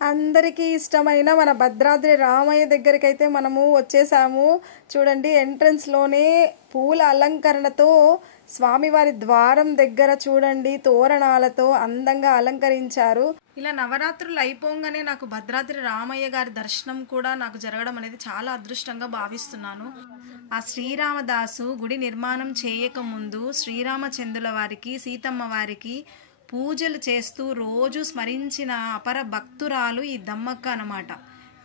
అందరికీ ఇష్టమైన మన భద్రాద్రి రామయ్య దగ్గరికైతే మనము వచ్చేసాము. చూడండి, ఎంట్రన్స్లోనే పూల అలంకరణతో స్వామివారి ద్వారం దగ్గర చూడండి తోరణాలతో అందంగా అలంకరించారు. ఇలా నవరాత్రులు అయిపోగానే నాకు భద్రాద్రి రామయ్య గారి దర్శనం కూడా నాకు జరగడం అనేది చాలా అదృష్టంగా భావిస్తున్నాను. ఆ శ్రీరామదాసు గుడి నిర్మాణం చేయకముందు శ్రీరామచంద్రుల వారికి, సీతమ్మ వారికి పూజలు చేస్తూ రోజు స్మరించిన అపర భక్తురాలు ఈ దమ్మక్క అన్నమాట.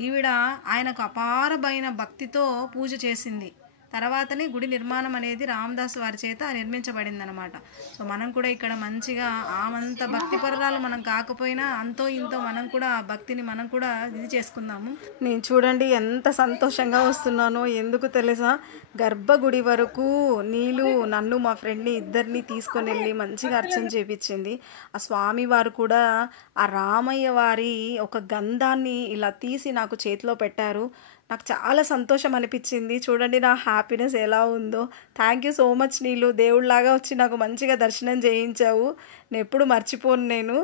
ఈవిడ ఆయనకు అపారమైన భక్తితో పూజ చేసింది. తర్వాతనే గుడి నిర్మాణం అనేది రామదాసు వారి చేత నిర్మించబడింది అనమాట. సో మనం కూడా ఇక్కడ మంచిగా ఆమంత భక్తి పరురాలు మనం కాకపోయినా అంతో ఇంతో మనం కూడా ఆ భక్తిని మనం కూడా ఇది చేసుకుందాము. నేను చూడండి ఎంత సంతోషంగా వస్తున్నానో, ఎందుకు తెలుసా, గర్భగుడి వరకు నీళ్ళు నన్ను మా ఫ్రెండ్ని ఇద్దరిని తీసుకొని వెళ్ళి మంచిగా అర్చన చేపించింది. ఆ స్వామివారు కూడా ఆ రామయ్య వారి ఒక గంధాన్ని ఇలా తీసి నాకు చేతిలో పెట్టారు. నాకు చాలా సంతోషం అనిపించింది. చూడండి నా హ్యాపీనెస్ ఎలా ఉందో. థ్యాంక్ యూ సో మచ్ నీళ్ళు, దేవుళ్ళలాగా వచ్చి నాకు మంచిగా దర్శనం చేయించావు. నేను ఎప్పుడు మర్చిపోను నేను.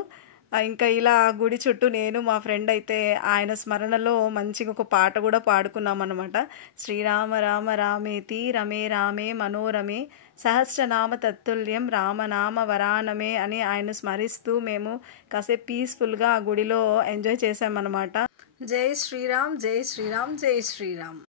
ఇంకా ఇలా గుడి చుట్టూ నేను మా ఫ్రెండ్ అయితే ఆయన స్మరణలో మంచిగా ఒక పాట కూడా పాడుకున్నాం అనమాట. శ్రీరామ రామ రామేతి రమే రామే మనోరమే సహస్రనామ తత్తుల్యం రామనామ వరానమే అని ఆయన స్మరిస్తూ మేము కాసేపు పీస్ఫుల్గా ఆ గుడిలో ఎంజాయ్ చేసామన్నమాట. జై శ్రీరామ్, జై శ్రీరామ్, జై శ్రీరామ్.